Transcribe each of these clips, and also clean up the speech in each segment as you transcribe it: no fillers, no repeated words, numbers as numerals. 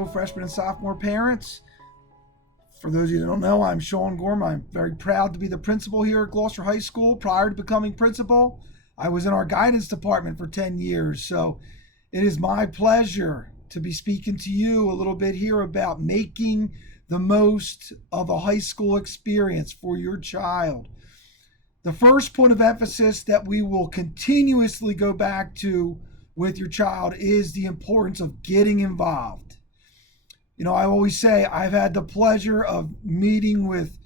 Hello, freshman and sophomore parents. For those of you that don't know, I'm Sean Gorman. I'm very proud to be the principal here at Gloucester High School. Prior to becoming principal, I was in our guidance department for 10 years. So it is my pleasure to be speaking to you a little bit here about making the most of a high school experience for your child. The first point of emphasis that we will continuously go back to with your child is the importance of getting involved. You know, I always say I've had the pleasure of meeting with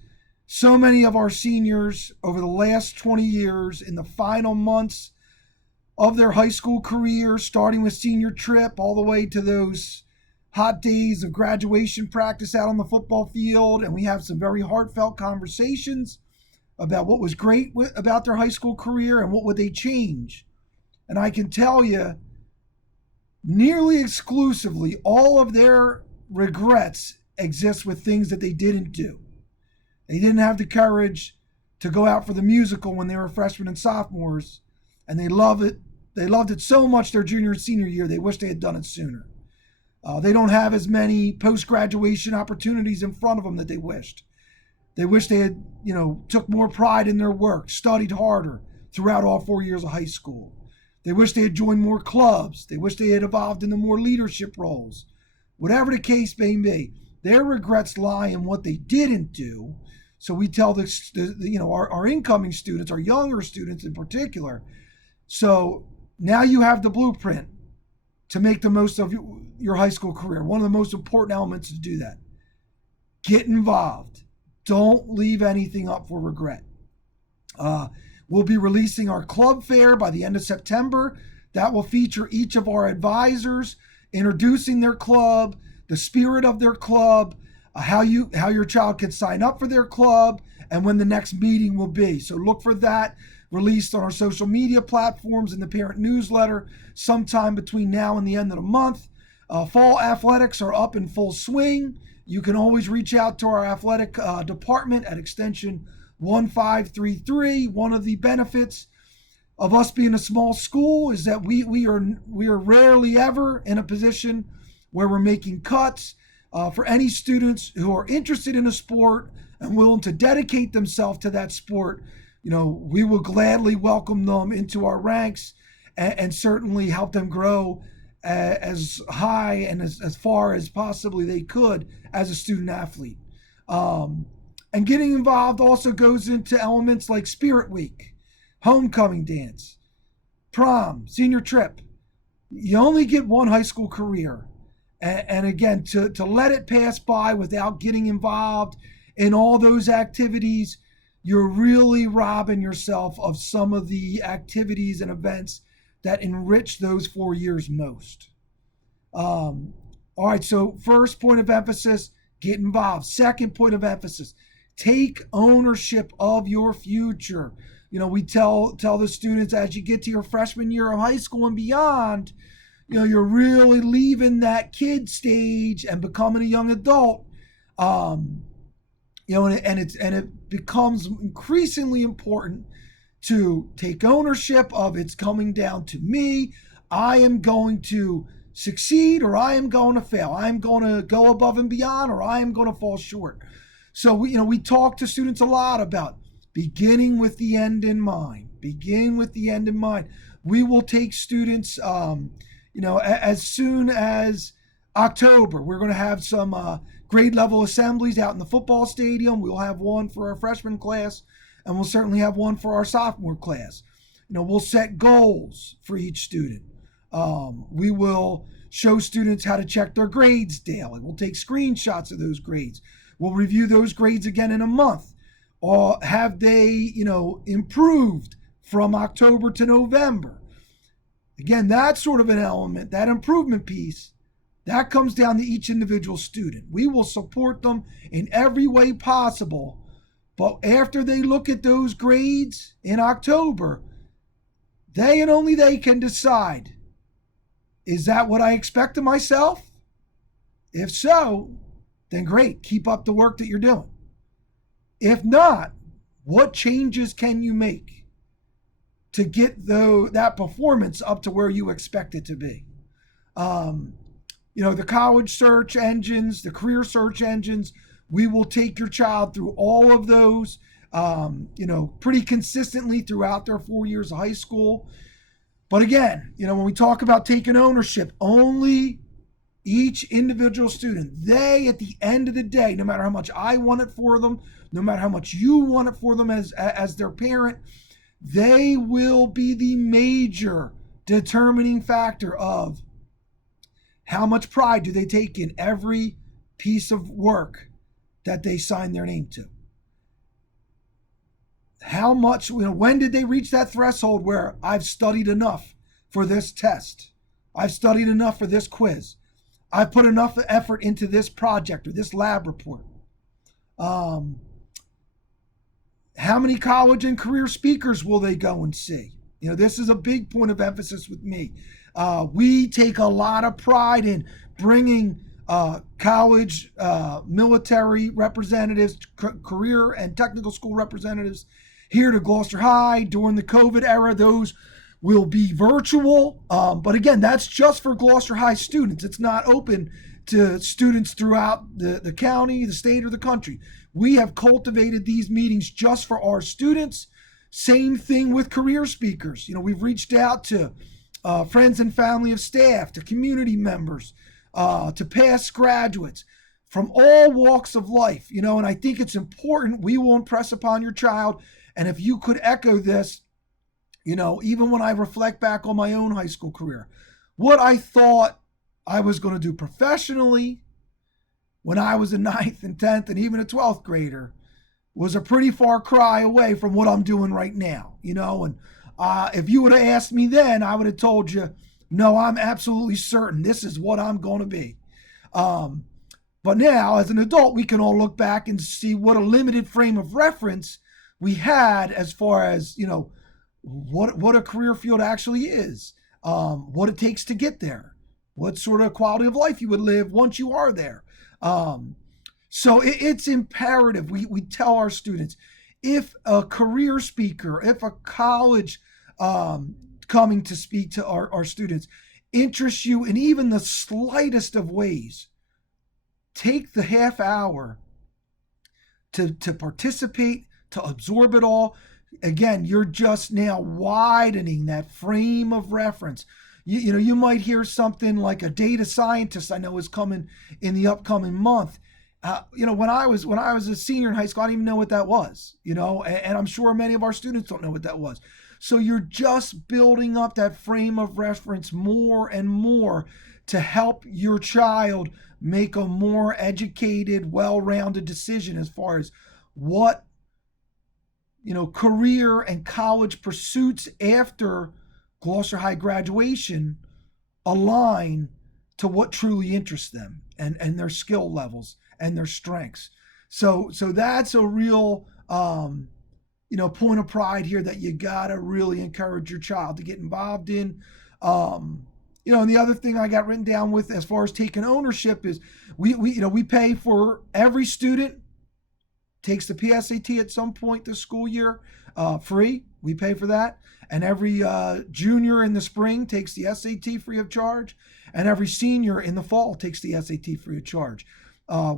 so many of our seniors over the last 20 years in the final months of their high school career, starting with senior trip all the way to those hot days of graduation practice out on the football field. And we have some very heartfelt conversations about what was great about their high school career and what would they change. And I can tell you, nearly exclusively, all of their regrets exist with things that they didn't do. They didn't have the courage to go out for the musical when they were freshmen and sophomores, and they loved it. They loved it so much their junior and senior year, they wish they had done it sooner. They don't have as many post-graduation opportunities in front of them that they wished. They wish they had, took more pride in their work, studied harder throughout all 4 years of high school. They wish they had joined more clubs. They wish they had evolved into more leadership roles. Whatever the case may be, their regrets lie in what they didn't do. So we tell our incoming students, our younger students in particular. So now you have the blueprint to make the most of your high school career. One of the most important elements to do that. Get involved. Don't leave anything up for regret. We'll be releasing our club fair by the end of September. That will feature each of our advisors introducing their club, the spirit of their club, how your child can sign up for their club, and when the next meeting will be. So look for that released on our social media platforms and the parent newsletter sometime between now and the end of the month. Fall athletics are up in full swing. You can always reach out to our athletic department at extension 1533. One of the benefits of us being a small school is that we are rarely ever in a position where we're making cuts. For any students who are interested in a sport and willing to dedicate themselves to that sport, we will gladly welcome them into our ranks and certainly help them grow as high and as far as possibly they could as a student athlete. And getting involved also goes into elements like Spirit Week, homecoming dance, prom, senior trip. You only get one high school career. And again, to let it pass by without getting involved in all those activities, you're really robbing yourself of some of the activities and events that enrich those 4 years most. All right, so first point of emphasis, get involved. Second point of emphasis, take ownership of your future. We tell the students as you get to your freshman year of high school and beyond, you're really leaving that kid stage and becoming a young adult. And it becomes increasingly important to take ownership of it's coming down to me. I am going to succeed or I am going to fail. I am going to go above and beyond or I am going to fall short. So we talk to students a lot about beginning with the end in mind. Begin with the end in mind. We will take students, as soon as October. We're going to have some grade level assemblies out in the football stadium. We'll have one for our freshman class, and we'll certainly have one for our sophomore class. We'll set goals for each student. We will show students how to check their grades daily. We'll take screenshots of those grades. We'll review those grades again in a month. Or have they, improved from October to November? Again, that's sort of an element, that improvement piece, that comes down to each individual student. We will support them in every way possible. But after they look at those grades in October, they and only they can decide, is that what I expect of myself? If so, then great, keep up the work that you're doing. If not, what changes can you make to get that performance up to where you expect it to be? the college search engines, the career search engines. We will take your child through all of those, pretty consistently throughout their 4 years of high school. But again, when we talk about taking ownership, only each individual student, they, at the end of the day, no matter how much I want it for them, no matter how much you want it for them as their parent, they will be the major determining factor of how much pride do they take in every piece of work that they sign their name to. How much, when did they reach that threshold where I've studied enough for this test? I've studied enough for this quiz. I've put enough effort into this project or this lab report. How many college and career speakers will they go and see? This is a big point of emphasis with me. We take a lot of pride in bringing college, military representatives, career and technical school representatives here to Gloucester High during the COVID era. Those will be virtual. But again, that's just for Gloucester High students. It's not open to students throughout the county, the state, or the country. We have cultivated these meetings just for our students. Same thing with career speakers. We've reached out to friends and family of staff, to community members, to past graduates from all walks of life. And I think it's important. We will impress upon your child. And if you could echo this, even when I reflect back on my own high school career, what I thought I was going to do professionally when I was a 9th and 10th and even a 12th grader was a pretty far cry away from what I'm doing right now, and if you would have asked me then, I would have told you, no, I'm absolutely certain this is what I'm going to be. But now, as an adult, we can all look back and see what a limited frame of reference we had as far as, what a career field actually is, what it takes to get there, what sort of quality of life you would live once you are there. So it's imperative we tell our students, if a career speaker, if a college coming to speak to our students interests you in even the slightest of ways, take the half hour to participate, to absorb it all. Again, you're just now widening that frame of reference. You might hear something like a data scientist I know is coming in the upcoming month. When I was a senior in high school, I didn't even know what that was, and I'm sure many of our students don't know what that was. So you're just building up that frame of reference more and more to help your child make a more educated, well-rounded decision as far as what career and college pursuits after Gloucester High graduation align to what truly interests them and their skill levels and their strengths. So that's a real point of pride here that you gotta really encourage your child to get involved in. And the other thing I got written down with as far as taking ownership is we pay for every student takes the PSAT at some point this school year, free. We pay for that. And every junior in the spring takes the SAT free of charge. And every senior in the fall takes the SAT free of charge.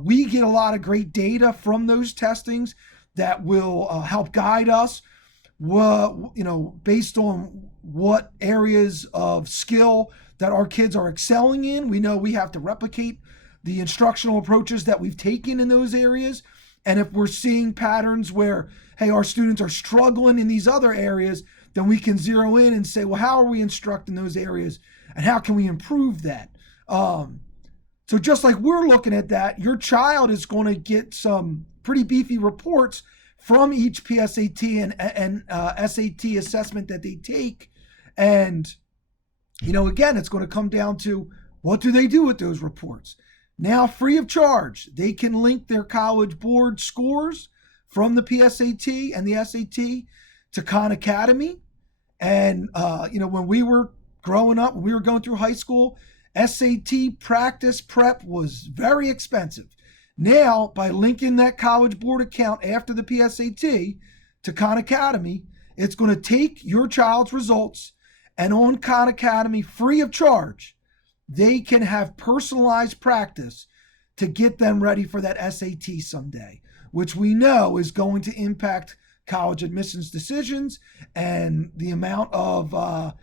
We get a lot of great data from those testings that will help guide us, based on what areas of skill that our kids are excelling in. We know we have to replicate the instructional approaches that we've taken in those areas. And if we're seeing patterns where, hey, our students are struggling in these other areas, then we can zero in and say, well, how are we instructing those areas and how can we improve that? So just like we're looking at that, your child is going to get some pretty beefy reports from each PSAT and SAT assessment that they take. And, again, it's going to come down to what do they do with those reports? Now, free of charge, they can link their College Board scores from the PSAT and the SAT to Khan Academy. And, when we were growing up, when we were going through high school, SAT practice prep was very expensive. Now, by linking that College Board account after the PSAT to Khan Academy, it's going to take your child's results and on Khan Academy, free of charge, they can have personalized practice to get them ready for that SAT someday, which we know is going to impact college admissions decisions and the amount of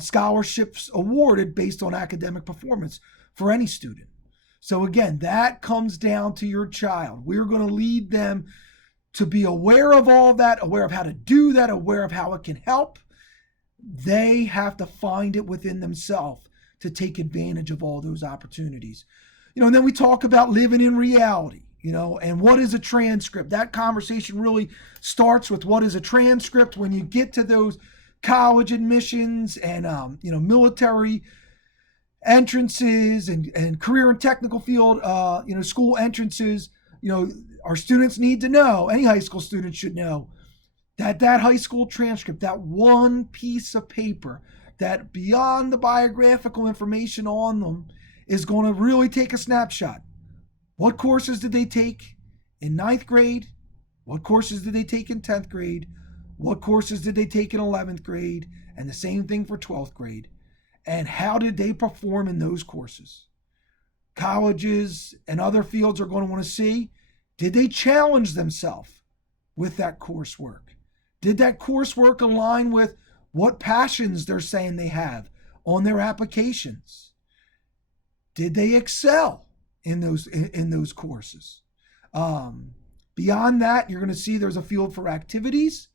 scholarships awarded based on academic performance for any student. So again, that comes down to your child. We're going to lead them to be aware of all that, aware of how to do that, aware of how it can help. They have to find it within themselves to take advantage of all those opportunities. And then we talk about living in reality, and what is a transcript? That conversation really starts with what is a transcript when you get to those college admissions and, military entrances and career and technical field, school entrances. Our students need to know, any high school student should know, that high school transcript, that one piece of paper that beyond the biographical information on them is going to really take a snapshot. What courses did they take in 9th grade? What courses did they take in 10th grade? What courses did they take in 11th grade? And the same thing for 12th grade. And how did they perform in those courses? Colleges and other fields are going to want to see, did they challenge themselves with that coursework? Did that coursework align with what passions they're saying they have on their applications? Did they excel in those courses? Beyond that, you're going to see there's a field for activities.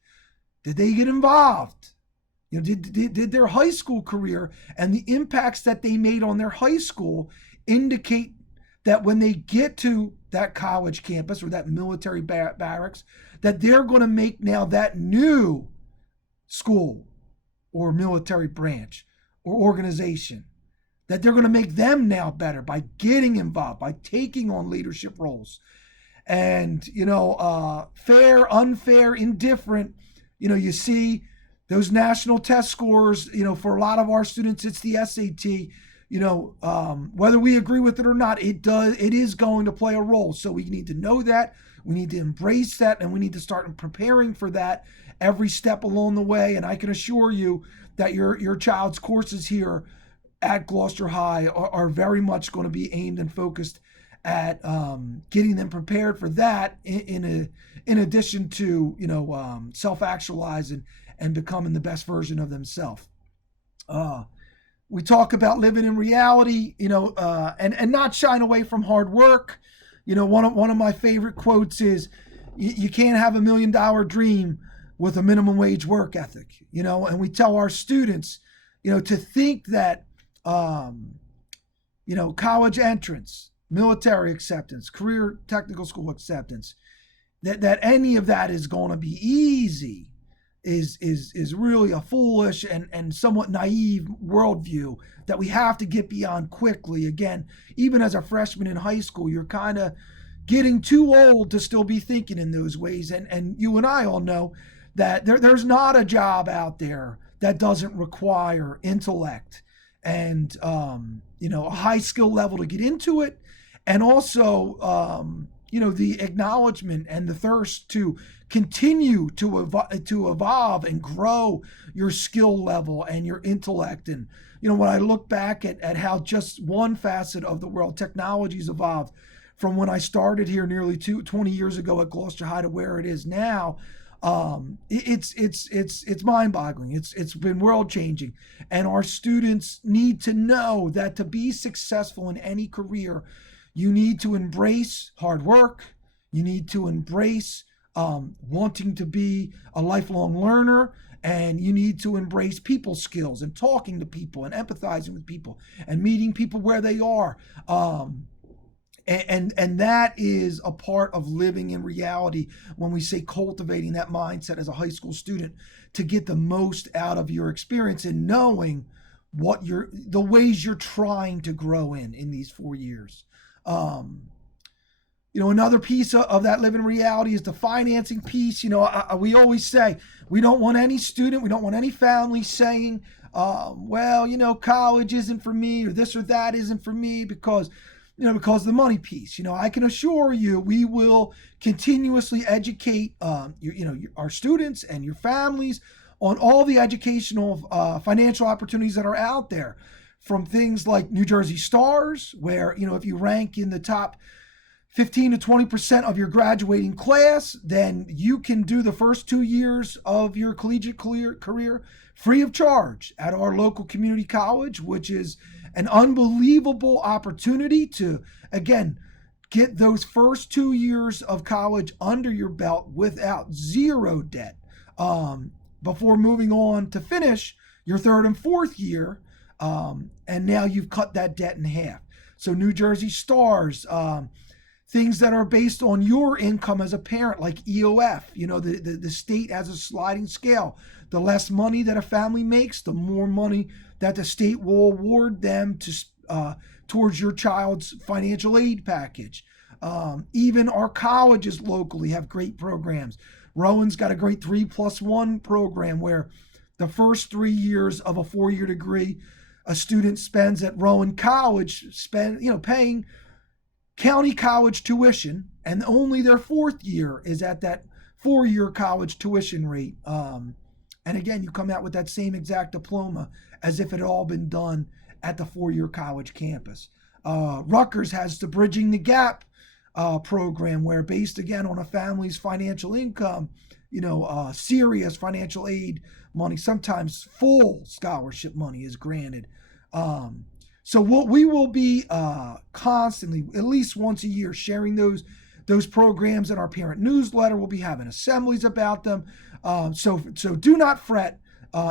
Did they get involved? Did their high school career and the impacts that they made on their high school indicate that when they get to that college campus or that military barracks, that they're going to make now that new school or military branch or organization, that they're going to make them now better by getting involved, by taking on leadership roles. And, fair, unfair, indifferent, you see those national test scores, for a lot of our students, it's the SAT, whether we agree with it or not, it is going to play a role. So we need to know that, we need to embrace that, and we need to start preparing for that every step along the way. And I can assure you that your child's courses here at Gloucester High are very much going to be aimed and focused at getting them prepared for that in addition to, self-actualizing and becoming the best version of themselves. We talk about living in reality, and not shying away from hard work. One of my favorite quotes is, you can't have $1 million dream with a minimum wage work ethic, and we tell our students, to think that, college entrance, military acceptance, career technical school acceptance, that any of that is going to be easy is really a foolish and somewhat naive worldview that we have to get beyond quickly. Again, even as a freshman in high school, you're kind of getting too old to still be thinking in those ways. And you and I all know that there's not a job out there that doesn't require intellect and, a high skill level to get into it. And also, the acknowledgement and the thirst to continue to evolve and grow your skill level and your intellect. And, when I look back at how just one facet of the world, technology's evolved from when I started here nearly 20 years ago at Gloucester High to where it is now, it's mind-boggling. It's been world-changing. And our students need to know that to be successful in any career, you need to embrace hard work. You need to embrace wanting to be a lifelong learner, and you need to embrace people skills and talking to people and empathizing with people and meeting people where they are. And that is a part of living in reality when we say cultivating that mindset as a high school student to get the most out of your experience and knowing the ways you're trying to grow in these 4 years. Another piece of that living reality is the financing piece. We always say we don't want any student, we don't want any family saying, college isn't for me or this or that isn't for me because of the money piece. I can assure you we will continuously educate our students and your families on all the educational financial opportunities that are out there, from things like New Jersey Stars, where, if you rank in the top 15 to 20% of your graduating class, then you can do the first 2 years of your collegiate career free of charge at our local community college, which is an unbelievable opportunity to, again, get those first 2 years of college under your belt without zero debt, before moving on to finish your third and fourth year. And now you've cut that debt in half. So New Jersey Stars, things that are based on your income as a parent, like EOF. The state has a sliding scale. The less money that a family makes, the more money that the state will award them towards your child's financial aid package. Even our colleges locally have great programs. Rowan's got a great 3+1 program where the first 3 years of a 4-year degree a student spends at Rowan College, paying county college tuition, and only their 4th year is at that 4-year college tuition rate. And again, you come out with that same exact diploma as if it had all been done at the 4-year college campus. Rutgers has the Bridging the Gap program, where based again on a family's financial income, serious financial aid money, sometimes full scholarship money is granted. So we will be constantly, at least once a year, sharing those programs in our parent newsletter. We'll be having assemblies about them. So do not fret.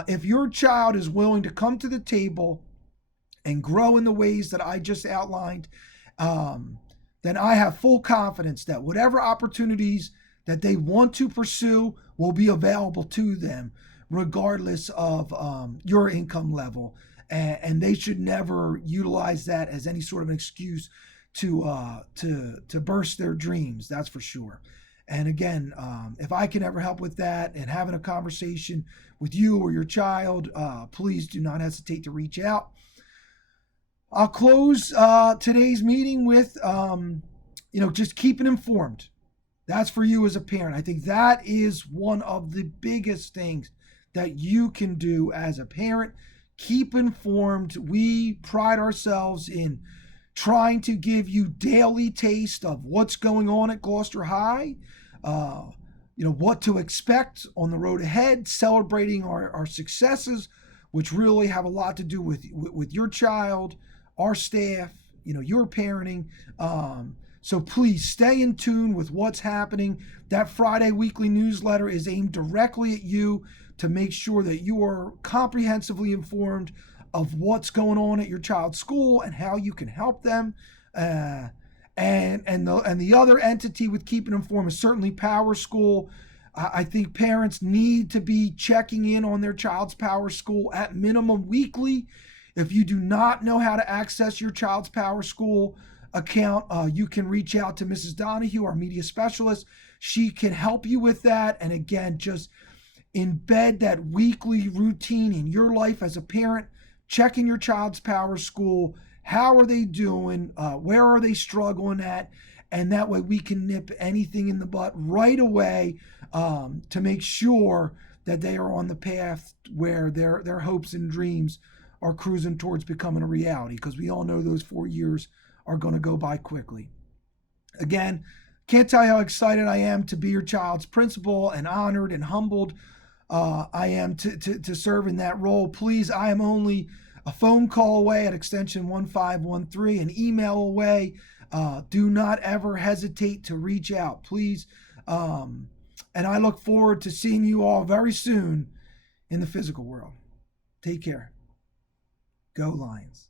If your child is willing to come to the table and grow in the ways that I just outlined, then I have full confidence that whatever opportunities that they want to pursue will be available to them, regardless of your income level. And they should never utilize that as any sort of an excuse to burst their dreams. That's for sure. And again, if I can ever help with that and having a conversation with you or your child, please do not hesitate to reach out. I'll close today's meeting with, just keeping informed. That's for you as a parent. I think that is one of the biggest things that you can do as a parent. Keep informed. We pride ourselves in trying to give you daily taste of what's going on at Gloucester High, what to expect on the road ahead, celebrating our successes, which really have a lot to do with your child, our staff, your parenting. So please stay in tune with what's happening. That Friday weekly newsletter is aimed directly at you to make sure that you are comprehensively informed of what's going on at your child's school and how you can help them. And the other entity with keeping informed is certainly Power School. I think parents need to be checking in on their child's Power School at minimum weekly. If you do not know how to access your child's Power School account, you can reach out to Mrs. Donahue, our media specialist. She can help you with that. And again, just embed that weekly routine in your life as a parent, checking your child's Power School. How are they doing? Where are they struggling at? And that way we can nip anything in the butt right away, to make sure that they are on the path where their hopes and dreams are cruising towards becoming a reality, because we all know those 4 years are going to go by quickly. Again, can't tell you how excited I am to be your child's principal, and honored and humbled I am to serve in that role. Please, I am only a phone call away at extension 1513, an email away. Do not ever hesitate to reach out, please. And I look forward to seeing you all very soon in the physical world. Take care. Go Lions.